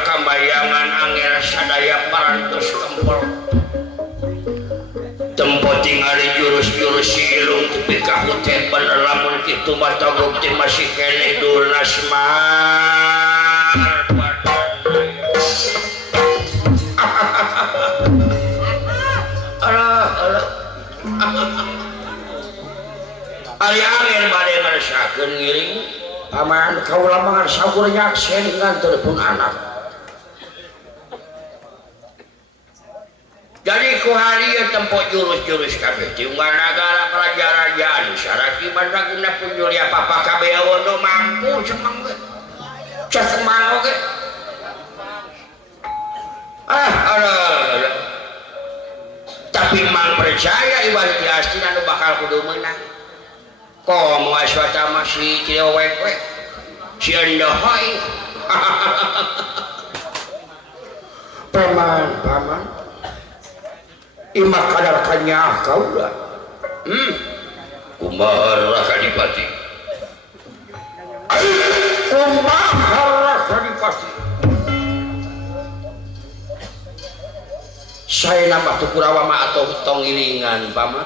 kambayangan angger sadaya parantos kempel tempo tingali jurus-jurus si ilung tapi kahute bener lamun kitu mata bukti masih kene dunas mar ari angin bade ngarasakeun ngiring paman kaula mah sakur nyaksen nganterkeun anak. Jadi ku hari tempo jurus-jurus kabeh tiunggal nagara kerajaan saraki bandaguna punjul apa-apa kabeh awono mampu semang ge. Casemang oge. Tapi mang percaya iwan di Astina nu bakal kudu meunang. Komo aswata masih ciewek-wek. Si endohoi. Paman. Imak kadar kanyah kau lah. Kumaha Kadipati. Kumaha Kadipati. Saya nama tu Kurawa ma atau tongilingan paman.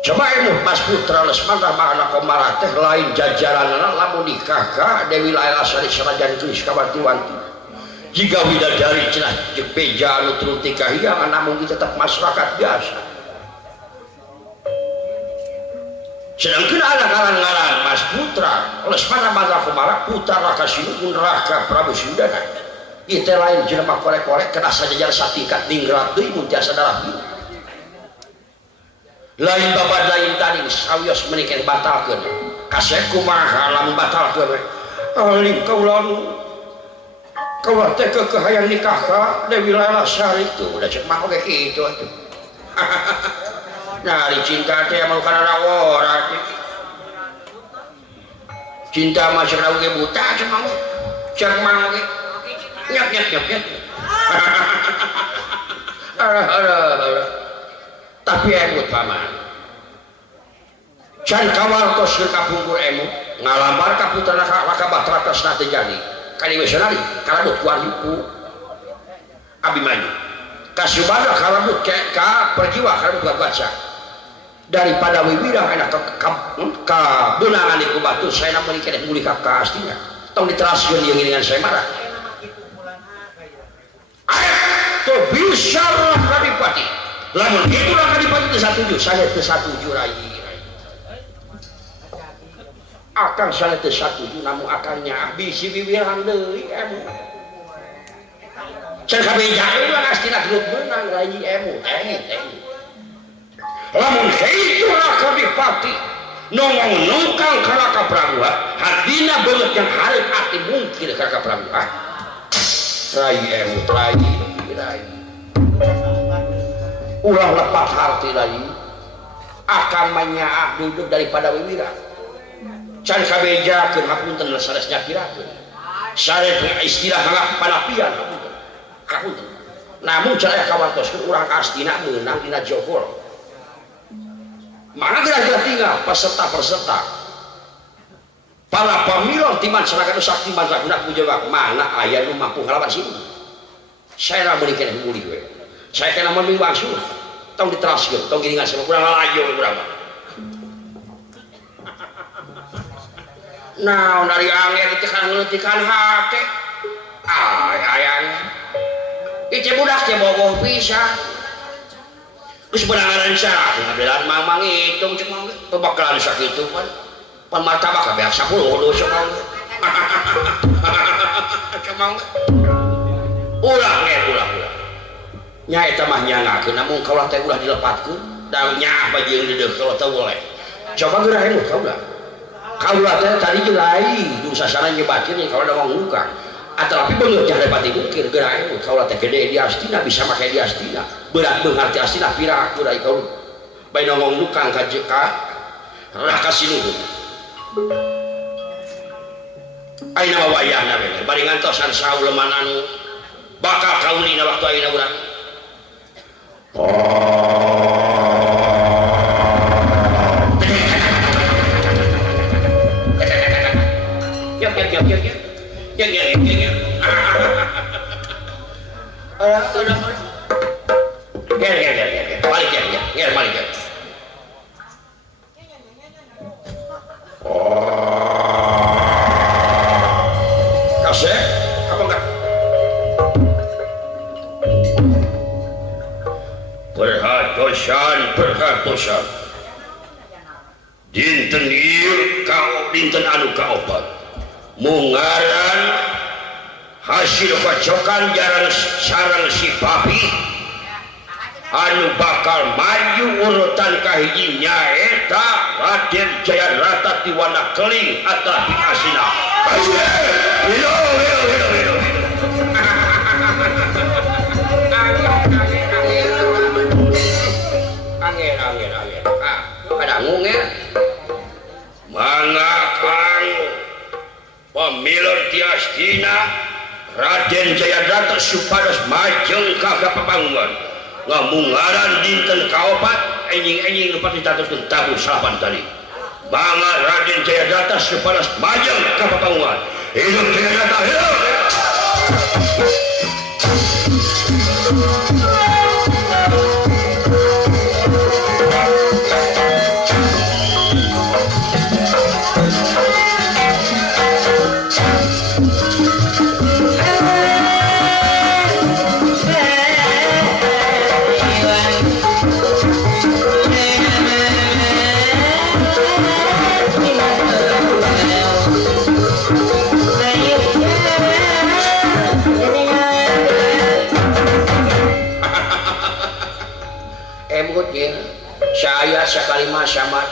Coba ini Mas Putra Lesmana makna komara teh lain jajaranana lamun nikah ka Dewi Laila Sari Sarajan tulis kawanti-wanti. Jika widadari cenah jeung beja anu truti kahiyangan namun tetap masyarakat biasa. Sedangkan anak-anak Mas Putra Lesmana Mangga Komara putra Raka Sinuhun Raka Prabu Sundana. Ieu teh lain jelema korek-korek kena sajajar satingkat ningrat deui mun tiasa darah. Lain babad lain tadi sawios meunikeun batalkeun. Kaseh kumaha lamun batalkeun we. Alim kaula kalau teh hayang nikah ka Dewi Laila Sari itu udah cek mah oge kitu atuh. Nyari cinta teh mah kana rawora. Cinta mah cenah oge buta cemang. Cek mah oge. Nyap. Tapi emut paman. Can kawartos ke kapungkur emut ngalamar ka putra Raka Batra Tresna teh jadi. Kali wesenari kalabut ku aripu Abimanyu kasubada kalabut ka perjiwa kalabut baca daripada wiwirah enak ka benangan iku batu saya namun keneh mulih ka Astina tong diteraskeun jeung ngiringan saya marah to bisa Kadipati lamun kitu Kadipati teu satuju saya teu satuju rai akan saya teu satuju namun akannya bisi bibiran deui emu. Can kabeja ulah Astina geus meunang rai emu. Lamun kitu Kadipati nongong nungkang ka Raka Prabu hatina beungeut yang hareup ati mungkin ka Raka Prabu. Rai emu rai. Ulah lepas harti rai akan menyaah duduk daripada wiwirah. Can kabejakeun hapunten sanes nyakirakeun. Sare istilah hangap panapian hapunten. Namun cara kawartoskeun urang Astina meunang dina Jogor. Mana gerak tinggal peserta-peserta. Para pamilon timan sanakan sakti mandraguna pujawak mana aya nu mampu ngalawan situ. Saya ra meuli keneh muli we. Saya kana mami wangsul. Tong diteraskeun, tong giringan sama kurang lalajo urang. Nah, dari angin itu kan ngeletikan hati. Ayang. Itu budak teh bogoh pisan. Geus beunangan sareng ngabelan mamang hitung cek mah pebakalan sakitu pan. Pan martabak ka beak 10 dosa mah. Cek mah. Ulah. Nya eta mah nyangakeun namun kaulah teh ulah dilepatkeun da nyaah bajieun di deuk kalau teu boleh. Coba geurah emut kaulah. Kaulah teh tadi jelai nu sasana nyebatkeun kalau ada wong luka. Atapi beungeut nya Kadipati mungkin geurah emut kaulah teh gede di Astina bisa make di Astina. Berat beungar ti Astina pira kurai kaul. Bae nongong lukang ka Raka Sinuhun. Ayeuna wayahna we bari ngantosan sauleman anu bakal kaulina waktu ayeuna urang. Cengeng. Balik ya. Kasih, apa enggak? Perhatosan. Dinten ieu dinten anu kaopat. Mungaran hasil pacokan sareng si papi anu bakal maju urutan kahiji nyaeta Raden Jayarata ti Wana Keling atah di Asina. Hidup. Angin. Ada ngungnya. Mangga kang pamilor ti Astina Raden Jayarata supados majeng ka papangan. Ngamungaran dinten kaopat enjing nu pati tatuskeun tabu salapan tadi. Mangga Raden Jayarata supados majeng ka papangan. Hidup Jayarata, hidup. Saya sakalima sama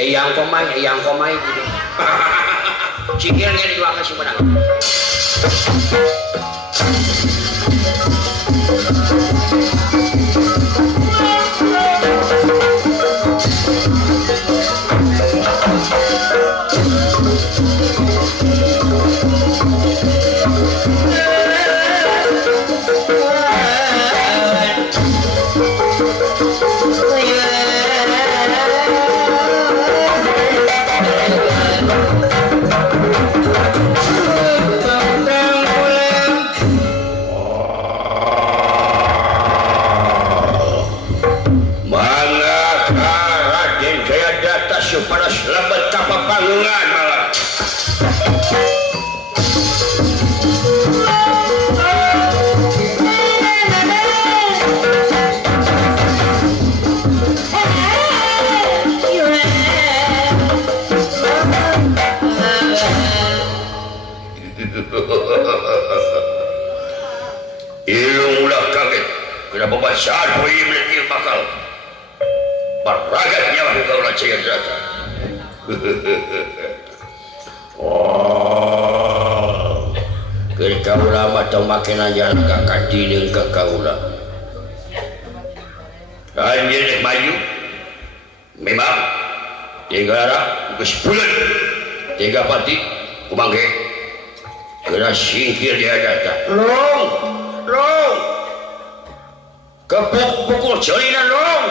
yang komai gitu. Cikirnya diluangkan si menang. Kenapa besar poin dia bakal beragatnya lah kau lah Jayarata. Kaula mah makin aja kakak dining ke kaula. Anjir maju, memang tiga arah kesepulan, tiga pati kumangge, kena singkir dia data. Long. Kepuk-pukul jalinan dong.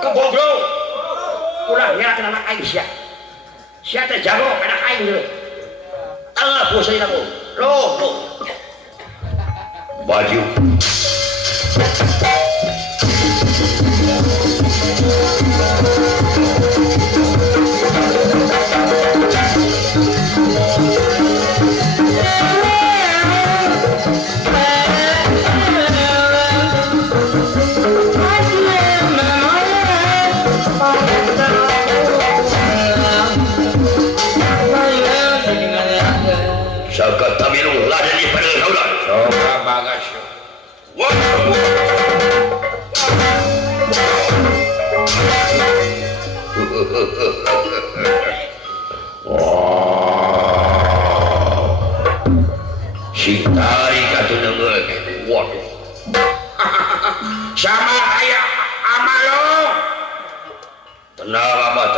Kebogrong. Ulah nyalakan anak aing sia. Sia teh jago anak aing dulu. Allah puasa aku. Loh. Baju. Saka tamirung laden di pada kaulah. Soka bagas. Si tari katu nengeun. Waduh. Sama aya amalo. Tenang apa.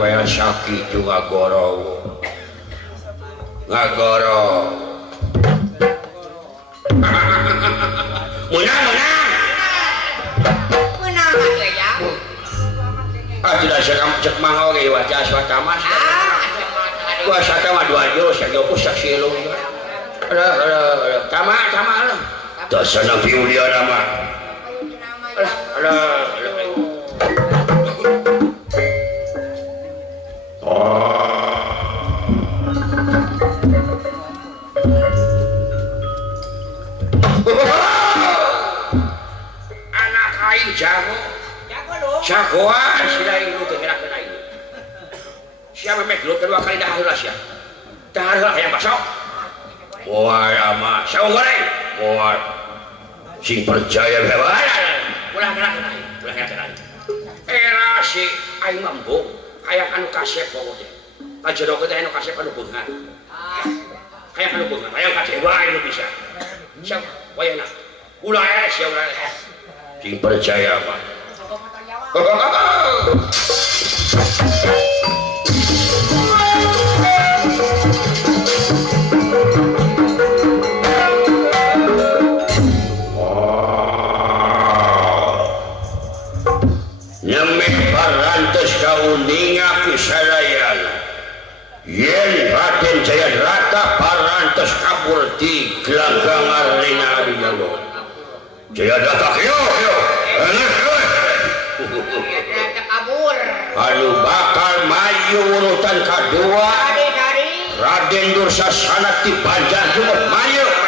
gawean sakit juga goro ngagoro menang ya tidak sekam cek mah oge wajah swasta mas gua sata mah dua jus ya gua pusak silung tama lah dasana piulia nama anak aing jagoan sila itu gerak-gerak itu siapa memek lu kedua kali dah heula sia dah heula hayang basok moal ama saung goreng moal sing percaya hebat ulah gerak-gerak era si aing mampu hayang anu kasep pokoknya kajodoh teh anu kasep anu beungan hayang anu beungan hayang kasep wae anu bisa siap wayana ulah sia ulah sing percaya mah nyemik parantos kaunding aku sadayana yen Raden Jayadrata parantos kabur di gelanggang arena Arjuna Jayadrata yo kabur anu bakal maju urutan kedua Raden Dursasana ti Banjar juga maju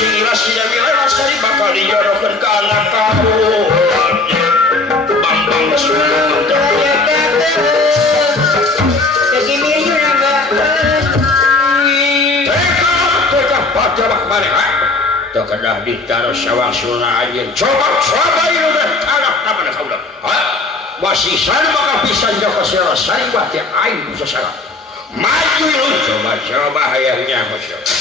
Ilas bakal dijodohkan ke anak kamu Bambang Sunan teka pada mana terkedah ditaruh sawang Sunan aja coba itu dan anak apa nak kau masih sana maka pisan joko selesai buat yang air bisa salah maju lu coba hayangnya masyarakat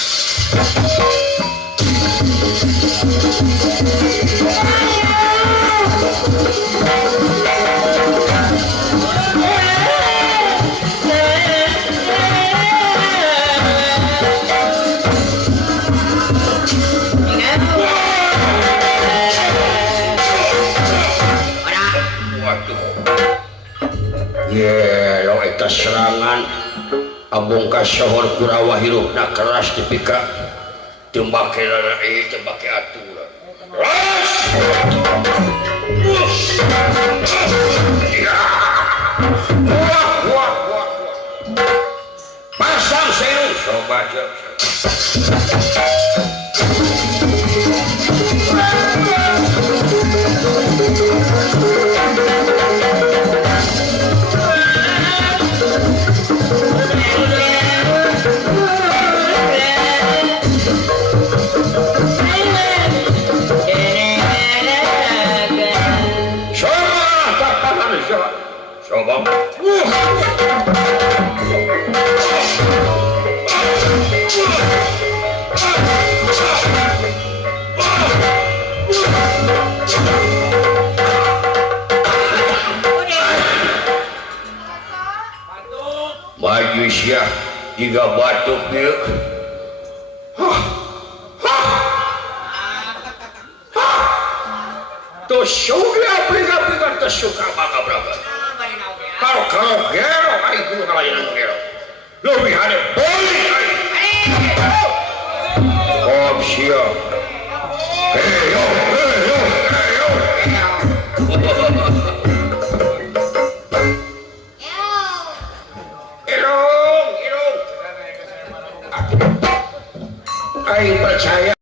lo eta serangan abung kasohor Kurawa hirupna keras dipika tembake tembake aturan pasang seru coba maju sia jika batuk dia tuh nu sudah aplika-aplika tersuka maka berapa kalau gero aing kudu kalainan gero lebih ada boleh aing siap